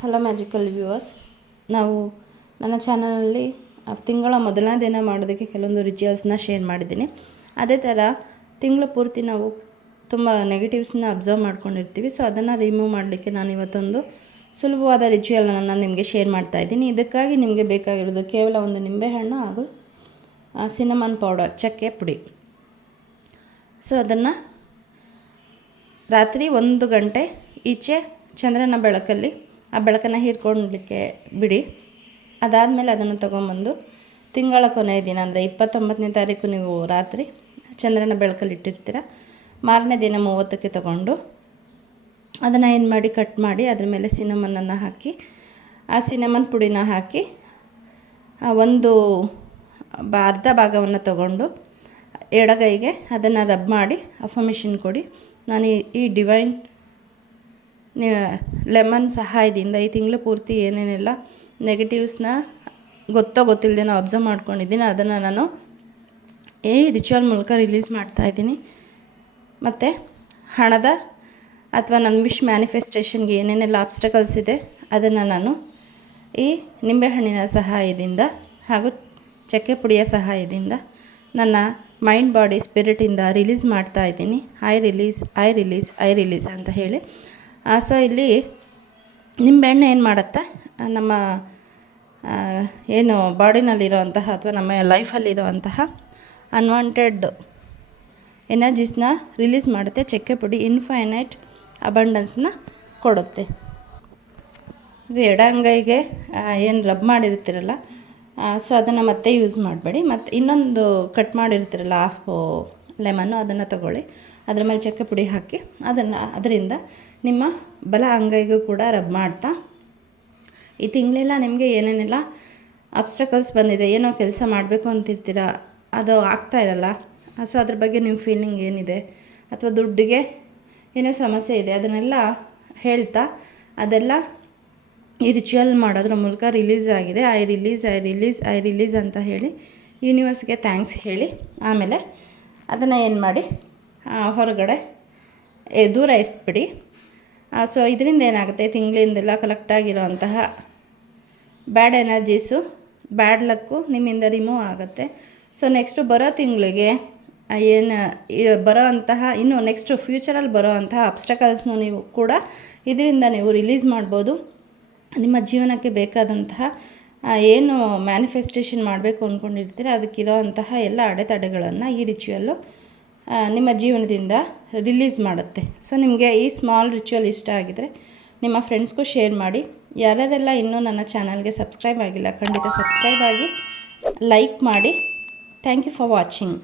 Hello magical viewers. ನಾವು ನನ್ನ ಚಾನಲಲ್ಲಿ ತಿಂಗಳ ಮೊದಲನೇ ದಿನ ಮಾಡೋದಕ್ಕೆ ಕೆಲವೊಂದು ರಿಚುವಲ್ಸ್ನ ಶೇರ್ ಮಾಡಿದ್ದೀನಿ. ಅದೇ ಥರ ತಿಂಗಳು ಪೂರ್ತಿ ನಾವು ತುಂಬ ನೆಗೆಟಿವ್ಸ್ನ ಅಬ್ಸರ್ವ್ ಮಾಡ್ಕೊಂಡಿರ್ತೀವಿ. ಸೊ ಅದನ್ನು ರಿಮೂವ್ ಮಾಡಲಿಕ್ಕೆ ನಾನು ಇವತ್ತೊಂದು ಸುಲಭವಾದ ರಿಚುವಲ್ನ ನಾನು ನಿಮಗೆ ಶೇರ್ ಮಾಡ್ತಾಯಿದ್ದೀನಿ. ಇದಕ್ಕಾಗಿ ನಿಮಗೆ ಬೇಕಾಗಿರೋದು ಕೇವಲ ಒಂದು ನಿಂಬೆಹಣ್ಣು ಹಾಗೂ ಸಿನಮನ್ ಪೌಡರ್, ಚಕ್ಕೆ ಪುಡಿ. ಸೊ ಅದನ್ನು ರಾತ್ರಿ 1 ಗಂಟೆ ಈಚೆ ಚಂದ್ರನ ಬೆಳಕಲ್ಲಿ ಆ ಬೆಳಕನ್ನು ಹೀರ್ಕೊಳ್ಳಲಿಕ್ಕೆ ಬಿಡಿ. ಅದಾದಮೇಲೆ ಅದನ್ನು ತೊಗೊಂಬಂದು ತಿಂಗಳ ಕೊನೆಯ ದಿನ ಅಂದರೆ 29ನೇ ತಾರೀಕು ನೀವು ರಾತ್ರಿ ಚಂದ್ರನ ಬೆಳಕಲ್ಲಿ ಇಟ್ಟಿರ್ತೀರ. ಮಾರನೇ ದಿನ 30ಕ್ಕೆ ತೊಗೊಂಡು ಅದನ್ನು ಏನು ಮಾಡಿ ಕಟ್ ಮಾಡಿ ಅದ್ರ ಮೇಲೆ ಸಿನಮನನ್ನು ಹಾಕಿ ಆ ಸಿನಮನ್ ಪುಡಿನ ಹಾಕಿ ಒಂದು ಅರ್ಧ ಭಾಗವನ್ನು ತೊಗೊಂಡು ಎಡಗೈಗೆ ಅದನ್ನು ರಬ್ ಮಾಡಿ ಅಫರ್ಮೇಷನ್ ಕೊಡಿ. ನಾನು ಈ ಡಿವೈನ್ ಲೆಮನ್ ಸಹಾಯದಿಂದ ಈ ತಿಂಗಳು ಪೂರ್ತಿ ಏನೇನೆಲ್ಲ ನೆಗೆಟಿವ್ಸ್ನ ಗೊತ್ತಿಲ್ಲದೇನೋ ಅಬ್ಸರ್ವ್ ಮಾಡ್ಕೊಂಡಿದ್ದೀನಿ ಅದನ್ನು ನಾನು ಈ ರಿಚುವಲ್ ಮೂಲಕ ರಿಲೀಸ್ ಮಾಡ್ತಾಯಿದ್ದೀನಿ. ಮತ್ತು ಹಣದ ಅಥವಾ ನನ್ನ ವಿಶ್ ಮ್ಯಾನಿಫೆಸ್ಟೇಷನ್ಗೆ ಏನೇನೆಲ್ಲ ಆಬ್ಸ್ಟಕಲ್ಸ್ ಇದೆ ಅದನ್ನು ನಾನು ಈ ನಿಂಬೆಹಣ್ಣಿನ ಸಹಾಯದಿಂದ ಹಾಗೂ ಚಕ್ಕೆ ಪುಡಿಯ ಸಹಾಯದಿಂದ ನನ್ನ ಮೈಂಡ್, ಬಾಡಿ, ಸ್ಪಿರಿಟಿಂದ ರಿಲೀಸ್ ಮಾಡ್ತಾಯಿದ್ದೀನಿ. ಐ ರಿಲೀಸ್ ಅಂತ ಹೇಳಿ. ಸೊ ಇಲ್ಲಿ ನಿಂಬೆಹಣ್ಣು ಏನು ಮಾಡುತ್ತೆ, ನಮ್ಮ ಏನು ಬಾಡಿನಲ್ಲಿರೋವಂತಹ ಅಥವಾ ನಮ್ಮ ಲೈಫಲ್ಲಿರೋವಂತಹ ಅನ್ವಾಂಟೆಡ್ ಎನರ್ಜೀಸ್ನ ರಿಲೀಸ್ ಮಾಡುತ್ತೆ. ಚಕ್ಕೆ ಪುಡಿ ಇನ್ಫೈನೈಟ್ ಅಬಂಡೆನ್ಸ್ನ ಕೊಡುತ್ತೆ. ಇದು ಎಡಂಗೈಗೆ ಏನು ರಬ್ ಮಾಡಿರ್ತೀರಲ್ಲ, ಸೊ ಅದನ್ನು ಮತ್ತೆ ಯೂಸ್ ಮಾಡಬೇಡಿ. ಮತ್ತು ಇನ್ನೊಂದು ಕಟ್ ಮಾಡಿರ್ತೀರಲ್ಲ ಹಾಫ್ ಲೆಮನ್ನು, ಅದನ್ನು ತಗೊಳ್ಳಿ. ಅದ್ರ ಮೇಲೆ ಚಕ್ಕೆ ಪುಡಿ ಹಾಕಿ ಅದರಿಂದ ನಿಮ್ಮ ಬಲ ಅಂಗೈಗೂ ಕೂಡ ರಬ್ ಮಾಡ್ತಾ ಈ ತಿಂಗಳೆಲ್ಲ ನಿಮಗೆ ಏನೇನೆಲ್ಲ ಅಬ್ಸ್ಟಕಲ್ಸ್ ಬಂದಿದೆ, ಏನೋ ಕೆಲಸ ಮಾಡಬೇಕು ಅಂತಿರ್ತೀರ, ಅದು ಆಗ್ತಾ ಇರಲ್ಲ. ಸೊ ಅದ್ರ ಬಗ್ಗೆ ನಿಮ್ಮ ಫೀಲಿಂಗ್ ಏನಿದೆ ಅಥವಾ ದುಡ್ಡಿಗೆ ಏನೋ ಸಮಸ್ಯೆ ಇದೆ ಅದನ್ನೆಲ್ಲ ಹೇಳ್ತಾ ಅದೆಲ್ಲ ಈ ರಿಚುವಲ್ ಮಾಡೋದ್ರ ಮೂಲಕ ರಿಲೀಸ್ ಆಗಿದೆ. ಐ ರಿಲೀಸ್ ಅಂತ ಹೇಳಿ ಯೂನಿವರ್ಸ್ಗೆ ಥ್ಯಾಂಕ್ಸ್ ಹೇಳಿ ಆಮೇಲೆ ಅದನ್ನು ಏನು ಮಾಡಿ ಹೊರಗಡೆ ದೂರ ಎಸ್ಬಿಡಿ. ಸೊ ಇದರಿಂದ ಏನಾಗುತ್ತೆ, ತಿಂಗಳಿಂದೆಲ್ಲ ಕಲೆಕ್ಟಾಗಿರೋವಂತಹ ಬ್ಯಾಡ್ ಎನರ್ಜೀಸು, ಬ್ಯಾಡ್ ಲಕ್ಕು ನಿಮ್ಮಿಂದ ರಿಮೂವ್ ಆಗುತ್ತೆ. ಸೊ ನೆಕ್ಸ್ಟು ಬರೋ ತಿಂಗಳಿಗೆ ಬರೋ ಅಂತಹ ಇನ್ನು ನೆಕ್ಸ್ಟು ಫ್ಯೂಚರಲ್ಲಿ ಬರೋ ಅಂತಹ ಅಬ್ಸ್ಟಕಲ್ಸ್ನು ನೀವು ಕೂಡ ಇದರಿಂದ ನೀವು ರಿಲೀಸ್ ಮಾಡ್ಬೋದು. ನಿಮ್ಮ ಜೀವನಕ್ಕೆ ಬೇಕಾದಂತಹ ಏನು ಮ್ಯಾನಿಫೆಸ್ಟೇಷನ್ ಮಾಡಬೇಕು ಅಂದ್ಕೊಂಡಿರ್ತೀರ ಅದಕ್ಕಿರೋ ಅಂತಹ ಎಲ್ಲ ಅಡೆತಡೆಗಳನ್ನು ಈ ರಿಚುವಲ್ಲು ನಿಮ್ಮ ಜೀವನದಿಂದ ರಿಲೀಸ್ ಮಾಡುತ್ತೆ. ಸೊ ನಿಮಗೆ ಈ ಸ್ಮಾಲ್ ರಿಚುವಲ್ ಇಷ್ಟ ಆಗಿದರೆ ನಿಮ್ಮ ಫ್ರೆಂಡ್ಸ್ಗೂ ಶೇರ್ ಮಾಡಿ. ಯಾರ್ಯಾರೆಲ್ಲ ಇನ್ನೂ ನನ್ನ ಚಾನಲ್ಗೆ ಸಬ್ಸ್ಕ್ರೈಬ್ ಆಗಿಲ್ಲ ಖಂಡಿತ ಸಬ್ಸ್ಕ್ರೈಬ್ ಆಗಿ, ಲೈಕ್ ಮಾಡಿ. Thank you for watching.